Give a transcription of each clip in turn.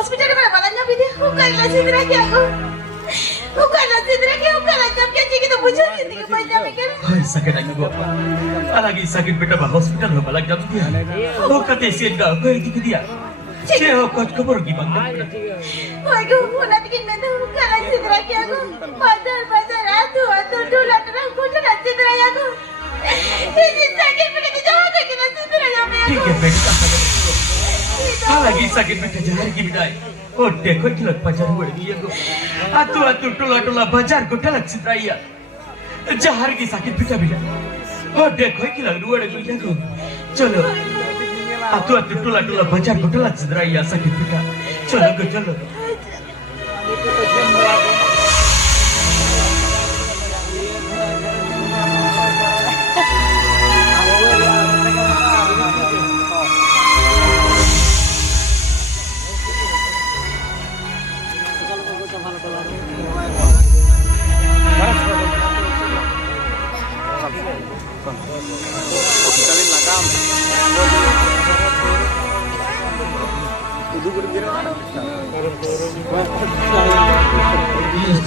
Hospital में balanya भी दे उका इलाज इधर क्या को उका इलाज इधर क्या उका इलाज जब क्या चाहिए तो मुझे नहीं कि पैसा में क्या हाय sakit lagi gua lagi sakit beta bah hospital ho balag jam dia oh kate sien ga ko itu dia che ho ko kabur gi bang Wah, gue nanti kita tuh uka ilaज इधर क्या को बाजार atu dulu terang kuda iलाज इधर ya को ini sakit begitu jauh ke iलाज इधर ya मैं ठीक है बेटा lagi sakit beta jahar gi bidai oh dekho tilak bajar gue dia go atu tola bajar go tilak sitraya jahar gi sakit beta bidai oh dekho tilak dua dia go chalo atu tola bajar go tilak sitraya sakit beta chalo go chalo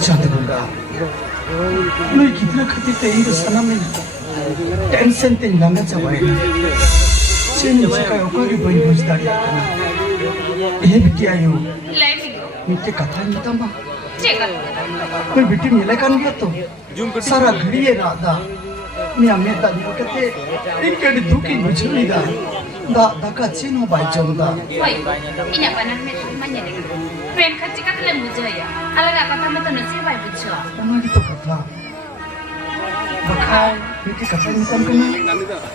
Chandra, lu कितना खती तेरी तो सनम में tension तेरी लंगा चबाए, चीनी चिका योगा की बड़ी मजदारी करना, ये बिटिया यो, मिट्टे कथा नहीं तम्बा, कोई बिटी मिले kan gitu, सारा घड़ी ये राधा, मियाँ में तभी वो कहते, इनके दुखी बुझनी दा, दा का चीनो बाई चौदा, ini apa namanya temannya nih? Friend kecil kan kalian bujuk ya? Alang apa kamu tuh nasi bayi bujuk? Emang gitu kata. Bakal bikin kata ini kan kena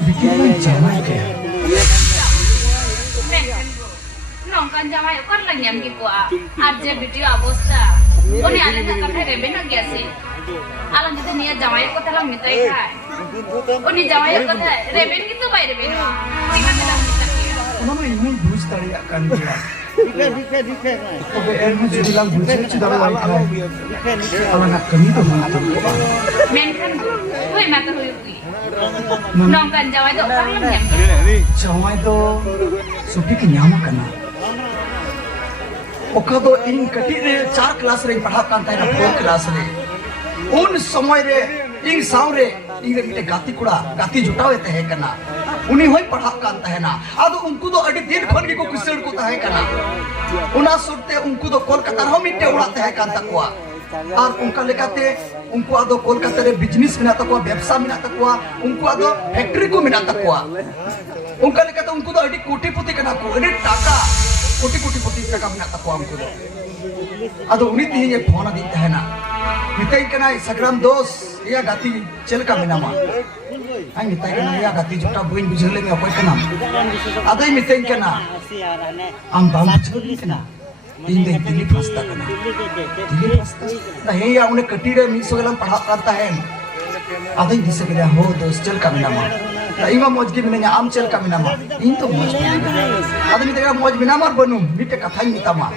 bikin lagi jalan kayak. Nongkan jawa itu kan lagi yang gitu aja video abosta. Oh nih alang kata reben lagi sih. Alang itu nih jawa itu telah minta ikai. Oh nih jawa itu kata reben gitu bayi reben. Kita telah minta dia. Kenapa ini bus tadi akan dia? Dike. Oke, ilmu jadi lang buset sudah mulai kai. Kalau nak kami tuh mantap. Menkan, hui mata hui. Nongkan jawa itu kan lagi yang Jawa itu supi kenyama kena. Oka to in kati re 4 kelas re पढ़ाkan था ना 4 kelas re. उन समय रे इन साव रे इन मिटे गाती जुटावे तहे कना. उन्हीं होई पढ़ा कांता है ना आदो उनको तो अड़ी दिन खन की को किसड़ को तहे कना उना सुरते उनको तो कोलकाता रो मिटे उड़ाते है कांता को और उनका लेकाते उनको आदो कोलकाता रे बिजनेस में आता को व्यवसाय में आता को उनको आदो फैक्ट्री को में आता को उनका लेकाते उनको तो अड़ी कोटीपति कना को अड़ी टाका कोटी टाका में आता को उनको आदो उन्हीं तीन ये फोन देते है ना मिताई कना सग्राम दोस्त या गाती चल का मिनामा आई मिताई कना या गाती जुटा बुइन बुझले में अपोय कना आदई मिताई कना आम बाम बुझले कना इन दे दिल्ली फस्ता कना दिल्ली फस्ता ना हे या उन्हें कटी रे मिस वगैरह पढ़ा करता है आदई दिसे के हो दोस्त चल का मिनामा ना इमा मौज के मिना आम चल का मिनामा इन तो मौज आदई मिताई का मौज मिनामा बनू मिटे कथा ही मितामा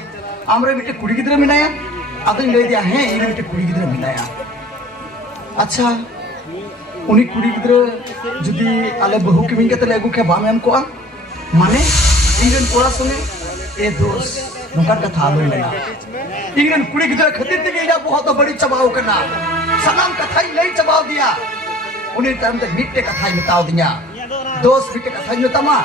आमरे मिटे कुड़ी गिदरे मिनाया आदई ले दिया है इन मिटे कुड़ी गिदरे मिनाया अच्छा उन्हीं कुड़ी गिदरे जुदी आले बहु के मिंगे तले अगु के बाम एम को माने इंगन कोड़ा सुने ए दोस्त नौकर का था लो लेना इंगन कुड़ी गिदरे खतीर ते गया बहुत बड़ी चबाव करना सलाम कथा ही नहीं चबाव दिया उन्हीं टाइम तक मिट्टे कथा ही मिटाव दिया दोस्त मिट्टे कथा ही मिटामा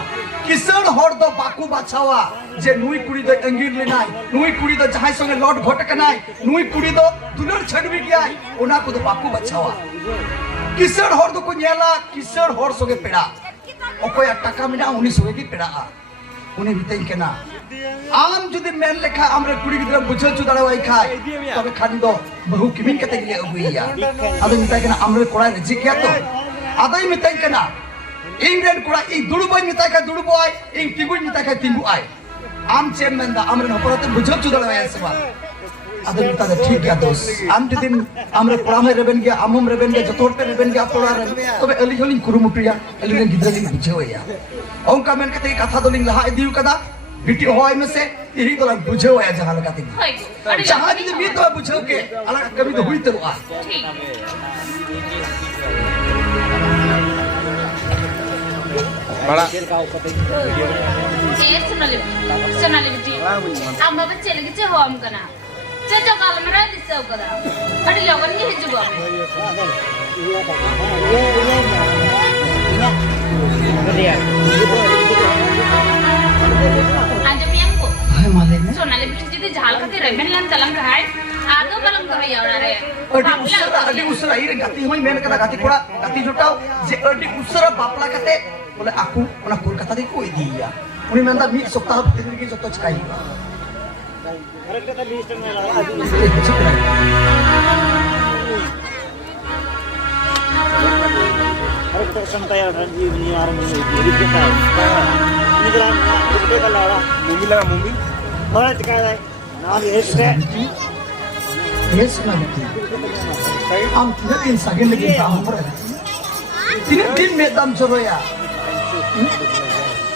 किसान हर दो बाकू बाछावा जे नुई कुड़ी दो अंगीर लेनाई नुई कुड़ी दो जहां संगे लॉट घोट कनाई नुई कुड़ी दो दुलर छडवी गयाई ओना को दो बाकू बाछावा किसान हर दो को नेला किसान हर संगे पेड़ा ओकोय टाका मिना उनी संगे की पेड़ा उनी बितई केना आम जुदी मेन लेखा हमरे कुड़ी गिदरा बुझल चुदाड़ा वाई खाय तबे खानी दो बहु किमिन कते गिले अगुइया आदो मितई केना हमरे कोड़ा रे जिकिया तो आदो मितई केना इंग्लैंड कोड़ा इ दुड़बो मितई का दुड़बो आय इ तिगु मितई का तिगु आय आम चेयरमैन दा हमरे नपरते बुझल चुदाड़ा वाई सबा आदो मिता ठीक गया दोस्त आम जुदी हमरे कोड़ा में रेबेन गया आमम रेबेन गया जतोर पे रेबेन गया तोड़ा रे तबे अली होलिन कुरुमुटिया अली रे गिदरा लिन बुझेवया ओंका मेन कते कथा दोलिन लहा इदिउ कदा बिटी होय में से यही तो लग बुझेव या जहां लगाते जहां जुदी मी तो बुझेव के अलग कभी तो हुई तरुआ bala Sonali biti amma bacche lagi che hom kana che jo kal mera disau kada adi logon ni hijugo anjam yang ko hai male me Sonali biti jodi jhal khati remen lan talang rahai ado balang kare yaura re adi usra ire gati hoy men kada gati koda gati jotao je adi usra bapla kate bole aku ona kolkata de koi diya uni menda mi saptah bhitor ge joto chikai yes na beti am tidak din sagen lagi tahun ber tidak din medam joroya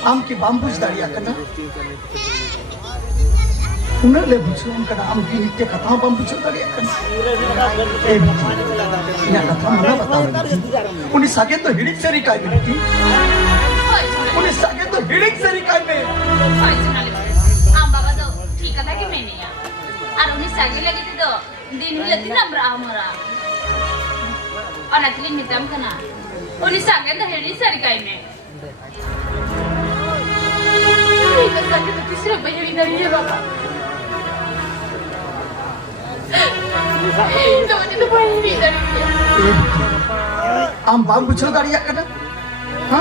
am ki bambus dariya kana unar le buchum kana am ki ke katha bambus dariya kana ya katha mana batao uni sagen to hidik seri kai beti uni sagen to hidik seri kai me am baba do thik kata ki maine ya ar uni sage lagi to din hilati namra amara anatli mitam kana uni sage to hidik seri kai me Ika sakit tu kisah banyak dari dia bapa. Kamu itu banyak dari dia. am bang buchho dariya kana ha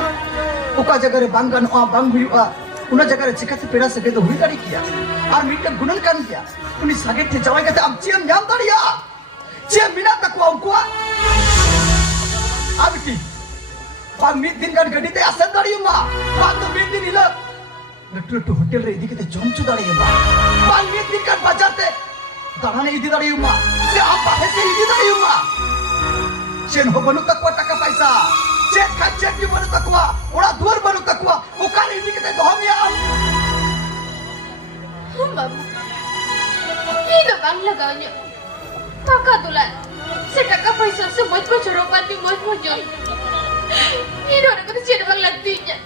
oka jaga re bangan o bang huyuga una jaga re chikate peda sage to hui dari kiya ar mita gunan kan kiya uni sage te jawai kate am chiam nyam dariya chiam mina takwa unkwa abiti bang mit din kan gadi te asan dariyuma bang to mit din ila Nettu hotel re idike te jomchu dariyuma bang mit din kan bazar te darane idi dariyuma se apa hese idi dariyuma Chen ho banu takwa taka paisa cek kacek di banu takwa ora duar banu takwa ukari ini kita doham ya Babu, ini bang laganya. Taka tulan, setaka paisa semua bocor pati bocor. Ini orang kata cina bang latinya.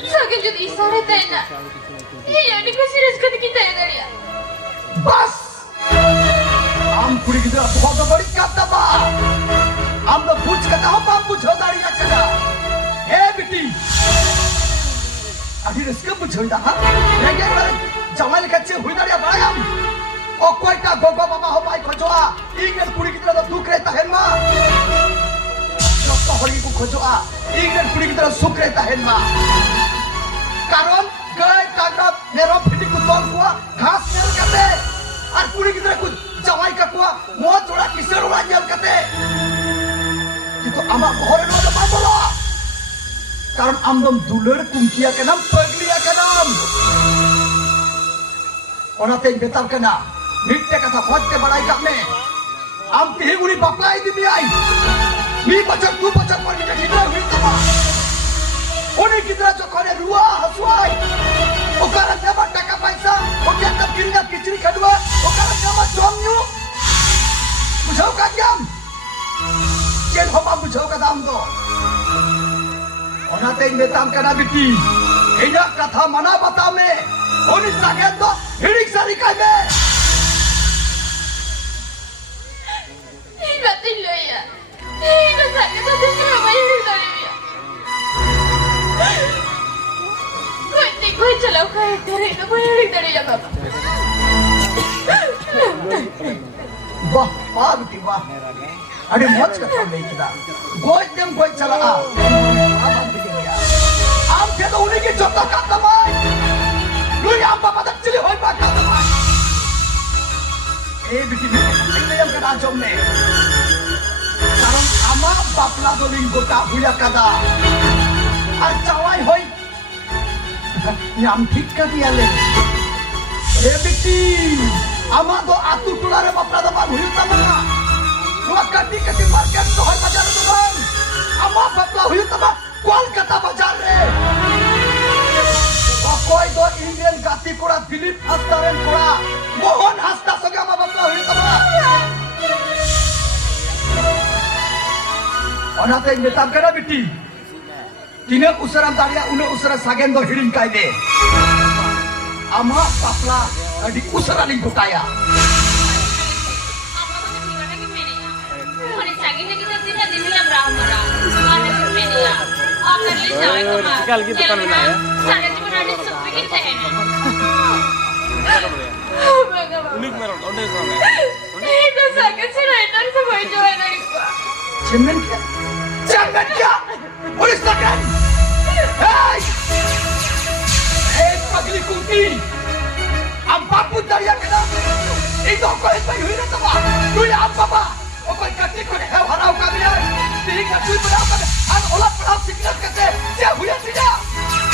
Sakit jadi isyarat tena. Iya, ini kau serius kata kita ya dari ya. bas am puri kita bahwa bari kata ba am da buj kata apa bujo dariya kada eh beti adi reska bujo da ha lagi jamal kache hui dariya barayam o koita gogo baba ho pai khojoa ingres puri kita da duk rehta hai ma joto hori ko khojoa ingres puri kita suk rehta hai ma karon gay kagab mero phiti ko tol kuwa घास mail kate ar puri kita ko jawai ka kuwa mo joda kisar ora nyal kate itu ama ghore no da bolo karon amdom duler kumkia ke nam paglia ke nam onate betar kana nitte katha khotte badai ka me am tihguni baplai dimi ai mi bachar du bachar par kita hidra hui tama oni kita jokhone ruwa haswai okara nyama taka paisa okata kiringa kichri kadua okara nyama jomnyu bujhau ka jam ken homa bujhau ka dam do onate betam kana biti eja katha mana bata me oni sage to hidik sari ka me Ini batin lo ya. Ini sakit tu cina banyak dari dia. Kau celau kau dari itu banyak dari ya bapa. wah wah biti wah ade moch katha me kida goi dem goi chala a am biti ya am ke to uni ke jota kata mai lui am papa tak chili hoi pa kata mai e biti me yang kada jomne karon ama bapla doling gota huya kada ar jawai hoi nyam ঠিক ka dia le e biti ama do atu tulare bapla da bang huyut tamana nuwa kati kati market to hoy bazar to bang ama bapla huyut tama kolkata bazar re okoi do indian gati kora dilip hastaren kora mohan hasta soga ama bapla huyut tama onate betam kana biti Tina usara daria una usara sagen do hiring kai de. Ama papla di usara ling kutaya. Sekali gitu kan benar ya. Unik merah, unik merah. Jangan kia, jangan kia, polis takan. Hey, pagli kunti. Apapun dari yang kena, itu aku yang bayu ini apa? Dulu apa apa? Aku kati kau nih harau kami ya. Tinggal duit berapa kami? An olah berapa sikiran kate? Siapa hujan tidak?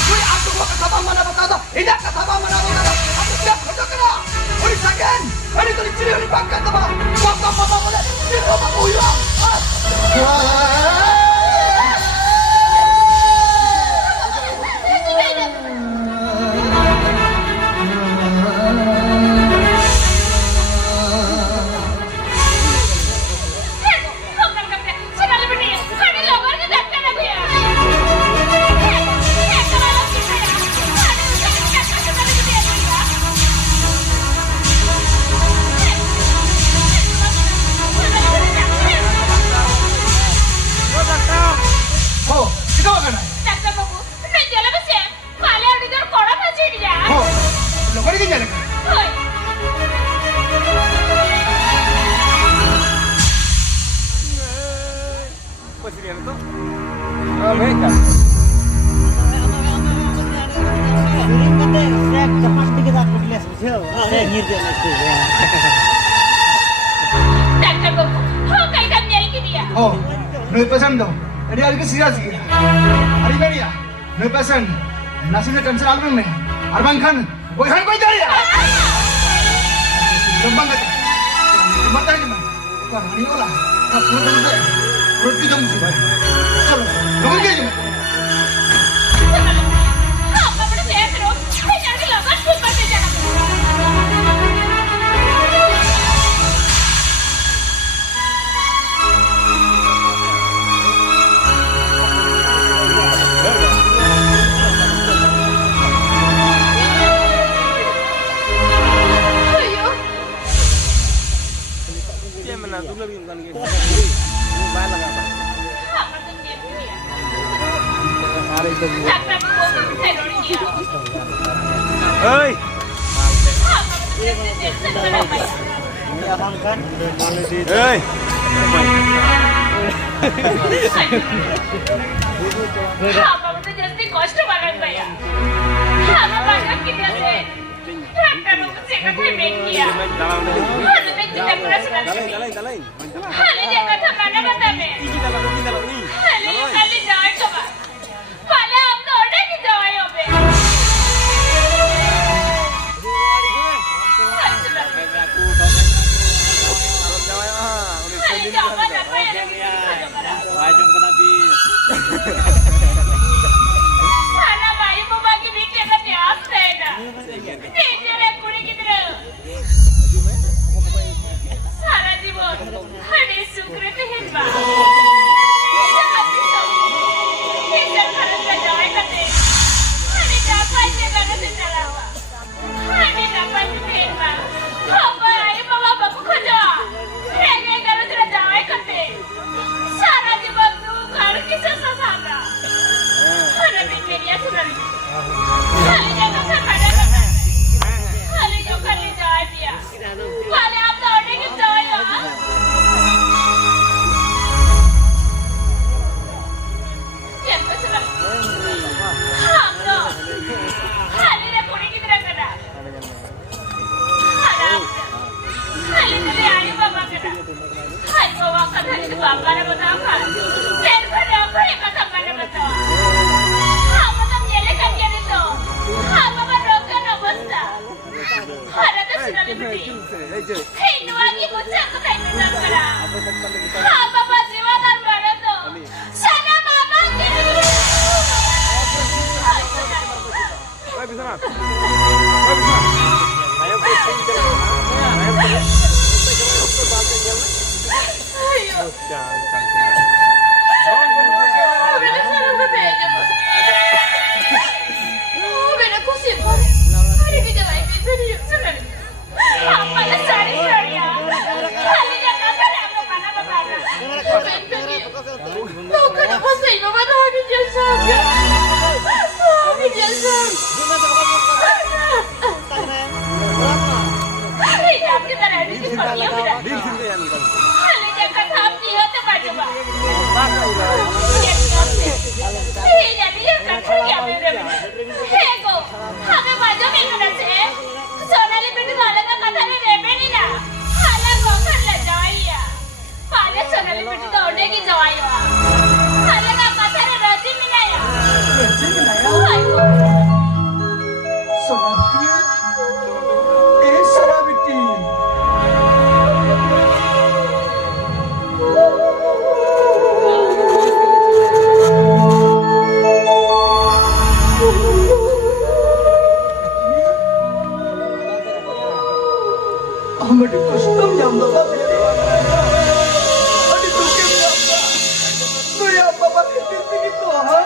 Dulu aku mau ke sabang mana betul? Tidak ke sabang mana betul? Aku siap kerja kena. Polis takan. Hari itu dicuri oleh bangkat apa? Apa boleh? Di rumah uyang. Oh, itu apa kan? Oh, lo kau ini jalan kan? Presiden itu? Mereka. Oh, no pesan dong. Jadi hari ke serius sih. Hari ini ya, no pesan. Nasinya tenser album nih. Arman Khan, boy Han kau cari ya? Gampang kan? Mata aja man. Bukan hari olah. Tak perlu tentu. Perut kita musuh. Chalo, kamu aja man. Dia menantu lagi bukan gitu. Ini banyak apa? Hari itu. Hei. Ini abang kan? Hei. কষ্ট বাগান ভাইয়া আমার বাগান কি আছে tractor উপরে কাছে বেকিয়া আরে বেকিয়া পুরো Dalai. খালি যে কথা মানে बताবে খালি খালি যায় কবা পালে আপনি ওটা কি যায় হবে খালি যাবা না Wajib kena bis. সারা ভাই বাবাকে দিতে কাছে আসছে না নিজেরে কুড়ি গিদ্র সারা জীবন হাড়ি সুকৃত হিনবা নিজের খরচা যায় কাছে হাড়ি না পাইছে গানাতে চালাবা হাড়ি না পাইছে হিনবা ভাই বাবা বাবু খোঁজা রেগে গানাতে যায় কাছে সারা জীবন তু ঘর কিসে সাসানা আরে বেরিয়া শুনালি খালি জায়গা খালি খালি जो खाली যায় দিয়া वाले आप तो ऑर्डर के जाए क्या कुछ लग हम तो खाली रे पूरी की तरह करना खाली तेरे आए बाबा करना खाली बाबा का खाली तो बाबा ने बताओ खा तेरे को ना कोई कथा मैंने बताओ हाँ मतलब ये ले करके नहीं तो हाँ बाबा रोका ना बस्ता अरे तो सुनाली बेटी हिंदू की मुझसे तो कहीं नहीं करा हाँ बाबा जीवादार बड़ा तो सना बाबा के Woi, bisa nak? Woi, bisa. Ayo pusing jalan. Ayo ayo jangan. मेरे सर में भेज ba Hey, jadi ya kata ya bebe. Hey go, hame bajo minggu nase. Sonali betu gala ka kata ne rebe ni na. Hala go kar la jawai ya. Hala sonali betu ka ode ki jawai wa. Hala ka kata ne raji mina ya. Raji mina ya. Ayo. Sonali. Sarabiti. Ahmed custom yang dapat Adi tu kena apa? Tu ya bapa itu begitu ha?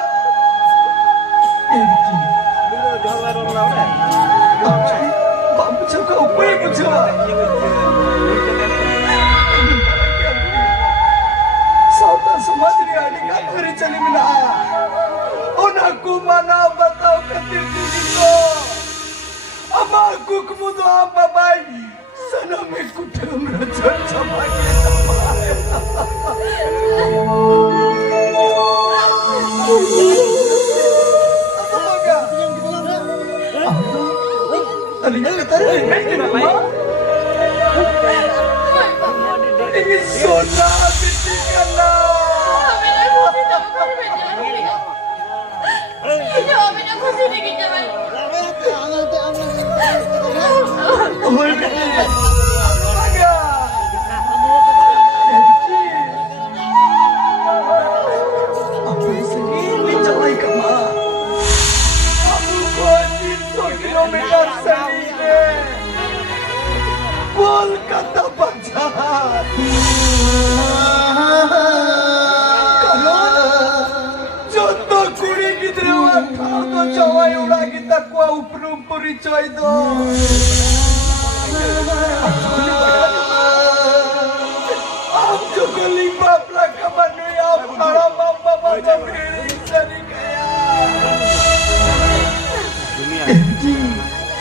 Ini. Bapak cakap apa yang bercakap? Sautan semua jadi adik hari cali mina. Aku mana batau ketir itu. Ama aku kemudian apa baik? Sana mekudam raja sama kita. Tadinya kata ini apa? Ini zona bidikan lah. Kata pacar contoh kuri gidrewan kau cawai udah kita kuau perumpuri coy do am juga lima plaka manuya para mama mama beri jadi kaya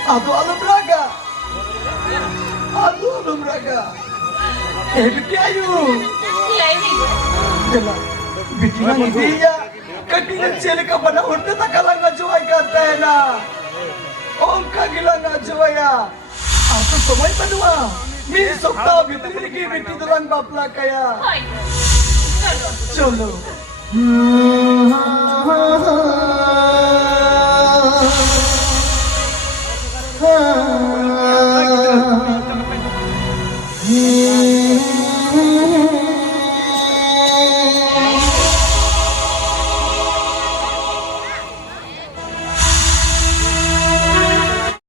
aduh alam raga aduh alam raga begitu ayu Iya ini. Jelas, bikin idea. Kadinya cili kapana urte takalang ngajuai katena. Om kagilang ngajuai ya. Aku semai panua. Min sokta bitri ki biti dalang bapla kaya. Hai. Cholo.